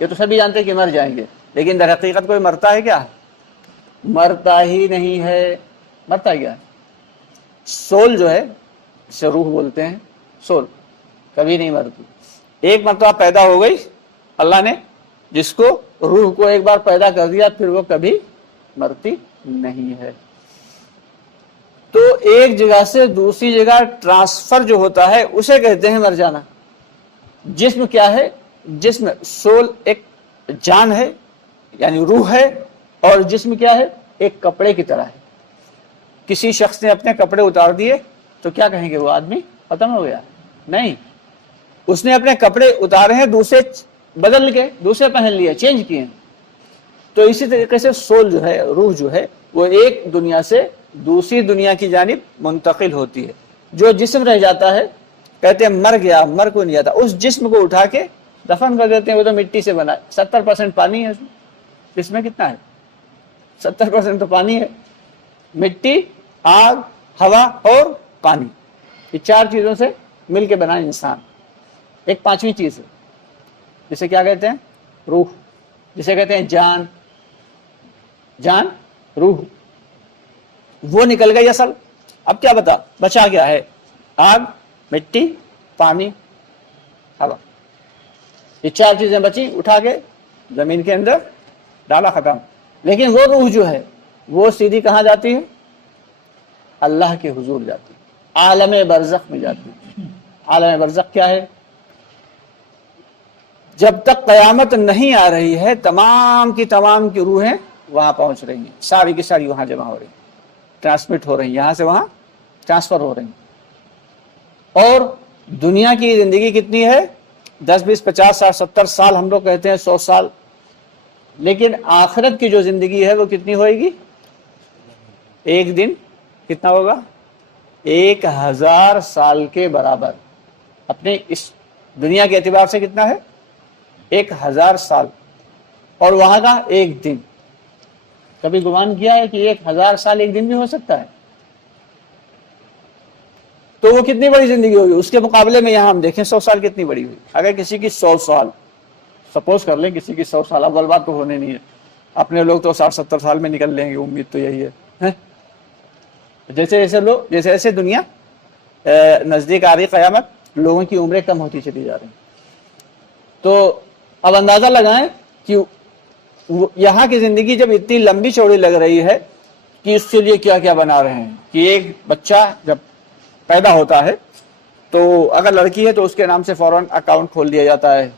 یہ تو سبھی جانتے ہیں کہ مر جائیں گے، لیکن در حقیقت کوئی مرتا ہے کیا؟ مرتا ہی نہیں ہے۔ مرتا ہے کیا؟ سول جو ہے، اسے روح بولتے ہیں، سول کبھی نہیں مرتی۔ ایک مرتبہ پیدا ہو گئی اللہ نے جس کو، روح کو ایک بار پیدا کر دیا، پھر وہ کبھی مرتی نہیں ہے۔ تو ایک جگہ سے دوسری جگہ ٹرانسفر جو ہوتا ہے اسے کہتے ہیں مر جانا۔ جسم کیا ہے؟ جسم سول ایک جان ہے، یعنی روح ہے، اور جسم کیا ہے؟ ایک کپڑے کی طرح ہے۔ کسی شخص نے اپنے کپڑے اتار دیے تو کیا کہیں گے؟ وہ آدمی ختم ہو گیا؟ نہیں، اس نے اپنے کپڑے اتارے ہیں، دوسرے بدل کے دوسرے پہن لیے، چینج کیے۔ تو اسی طریقے سے سول جو ہے، روح جو ہے، وہ ایک دنیا سے دوسری دنیا کی جانب منتقل ہوتی ہے۔ جو جسم رہ جاتا ہے کہتے ہیں مر گیا، مر کو نہیں جاتا، اس جسم کو اٹھا کے دفن کر دیتے ہیں۔ وہ تو مٹی سے بنا ہے، 70% پانی ہے اس میں کتنا ہے؟ 70% تو پانی ہے۔ مٹی، آگ، ہوا اور پانی، یہ چار چیزوں سے مل کے بنا انسان۔ ایک پانچویں چیز ہے جسے کیا کہتے ہیں؟ روح، جسے کہتے ہیں جان۔ جان، روح، وہ نکل گئی اصل۔ اب کیا بچا کیا ہے؟ آگ، مٹی، پانی، ہوا، یہ چار چیزیں بچی، اٹھا کے زمین کے اندر ڈالا، ختم۔ لیکن وہ روح جو ہے وہ سیدھی کہاں جاتی ہے؟ اللہ کے حضور جاتی ہے، عالم برزخ میں جاتی ہے۔ عالم برزخ کیا ہے؟ جب تک قیامت نہیں آ رہی ہے تمام کی روحیں وہاں پہنچ رہی ہیں، ساری کی ساری وہاں جمع ہو رہی ہیں، ٹرانسمٹ ہو رہی ہیں، یہاں سے وہاں ٹرانسفر ہو رہی ہیں۔ اور دنیا کی زندگی کتنی ہے؟ 10 20 50 60 70 سال، ہم لوگ کہتے ہیں 100 سال، لیکن آخرت کی جو زندگی ہے وہ کتنی ہوئے گی؟ ایک دن کتنا ہوگا؟ 1000 سال کے برابر۔ اپنے اس دنیا کے اعتبار سے کتنا ہے؟ 1000 سال، اور وہاں کا ایک دن۔ کبھی گمان کیا ہے کہ 1000 سال ایک دن بھی ہو سکتا ہے؟ تو وہ کتنی بڑی زندگی ہوگی اس کے مقابلے میں۔ یہاں ہم دیکھیں 100 سال کتنی بڑی ہوئی۔ اگر کسی کی 100 سال، سپوز کر لیں کسی کی 100 سال، اول بات تو ہونے نہیں ہے، اپنے لوگ تو 60 70 سال میں نکل لیں گے، امید تو یہی ہے۔ جیسے جیسے دنیا نزدیک آ رہی قیامت، لوگوں کی عمریں کم ہوتی چلی جا رہی ہیں۔ تو اب اندازہ لگائیں کہ یہاں کی زندگی جب اتنی لمبی چوڑی لگ رہی ہے کہ اس کے لیے کیا کیا بنا رہے ہیں۔ کہ ایک بچہ جب پیدا ہوتا ہے تو اگر لڑکی ہے تو اس کے نام سے فوراً اکاؤنٹ کھول دیا جاتا ہے،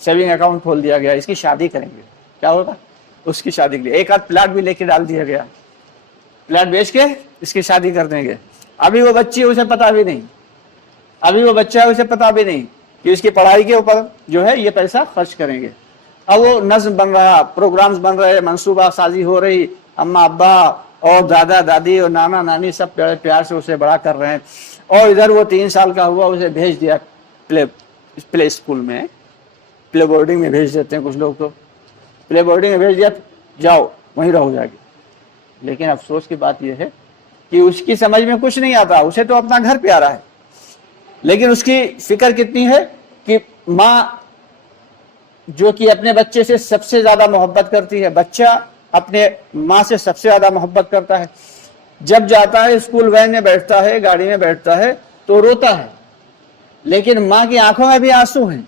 سیونگ اکاؤنٹ کھول دیا گیا، اس کی شادی کریں گے، کیا ہوگا؟ اس کی شادی کے لیے ایک آدھ پلاٹ بھی لے کے ڈال دیا گیا، پلاٹ بیچ کے اس کی شادی کر دیں گے۔ ابھی وہ بچی ہے، اسے پتا بھی نہیں، ابھی وہ بچہ ہے، اسے پتا بھی نہیں کہ اس کی پڑھائی کے اوپر جو ہے یہ پیسہ خرچ کریں گے۔ اب وہ نظم بن رہا، پروگرامز بن رہے، منصوبہ سازی ہو رہی، اماں ابا اور دادا دادی اور نانا نانی سب پیار سے اسے بڑا کر رہے ہیں۔ اور ادھر وہ 3 سال کا ہوا، اسے بھیج دیا پلے اسکول میں، پلے بورڈنگ میں بھیج دیتے ہیں کچھ لوگ، تو پلے بورڈنگ میں بھیج دیا، جاؤ وہیں رہو جا کے۔ لیکن افسوس کی بات یہ ہے کہ اس کی سمجھ میں کچھ نہیں آتا، اسے تو اپنا گھر پیارا ہے، لیکن اس کی فکر کتنی ہے کہ ماں جو کہ اپنے بچے سے سب سے زیادہ محبت کرتی ہے، بچہ اپنے ماں سے سب سے زیادہ محبت کرتا ہے۔ جب جاتا ہے اسکول وین میں بیٹھتا ہے، گاڑی میں بیٹھتا ہے تو روتا ہے، لیکن ماں کی آنکھوں میں بھی آنسو ہیں۔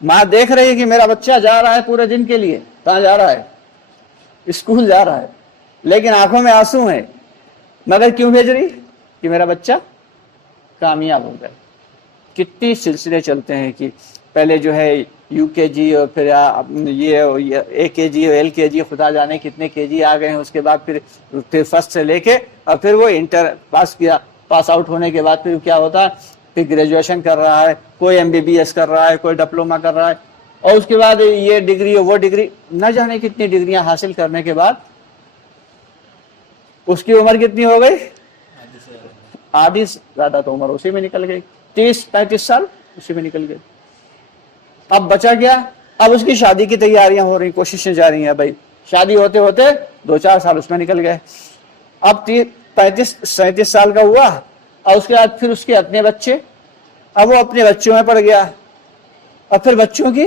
ماں دیکھ رہی ہے کہ میرا بچہ جا رہا ہے پورے دن کے لیے، کہاں جا رہا ہے؟ اسکول جا رہا ہے، لیکن آنکھوں میں آنسو ہیں، مگر کیوں بھیج رہی؟ کہ میرا بچہ کامیاب ہو جائے۔ کتنی سلسلے چلتے ہیں کہ پہلے جو ہے یو کے جی اور پھر یہ اے کے جی اور ایل کے جی، خدا جانے کتنے کے جی آ گئے ہیں، اس کے بعد پھر فرسٹ سے لے کے اور پھر وہ انٹر پاس کیا، پاس آؤٹ ہونے کے بعد پھر کیا ہوتا ہے؟ پھر گریجویشن کر رہا ہے، کوئی MBBS کر رہا ہے، کوئی ڈپلوما کر رہا ہے، اور اس کے بعد یہ ڈگری اور وہ ڈگری، نہ جانے کتنی ڈگریاں حاصل کرنے کے بعد اس کی عمر کتنی ہو گئی؟ آدھی سے زیادہ تو عمر اسی میں نکل گئی، 30 35 سال اسی میں نکل گئی۔ اب بچا گیا، اب اس کی شادی کی تیاریاں ہو رہی، کوششیں جاری ہیں بھائی، شادی ہوتے ہوتے 2-4 سال اس میں نکل گئے۔ اب 35 37 سال کا ہوا، اور اس کے بعد پھر اس کے اپنے بچے، اب وہ اپنے بچوں میں پڑ گیا، اور پھر بچوں کی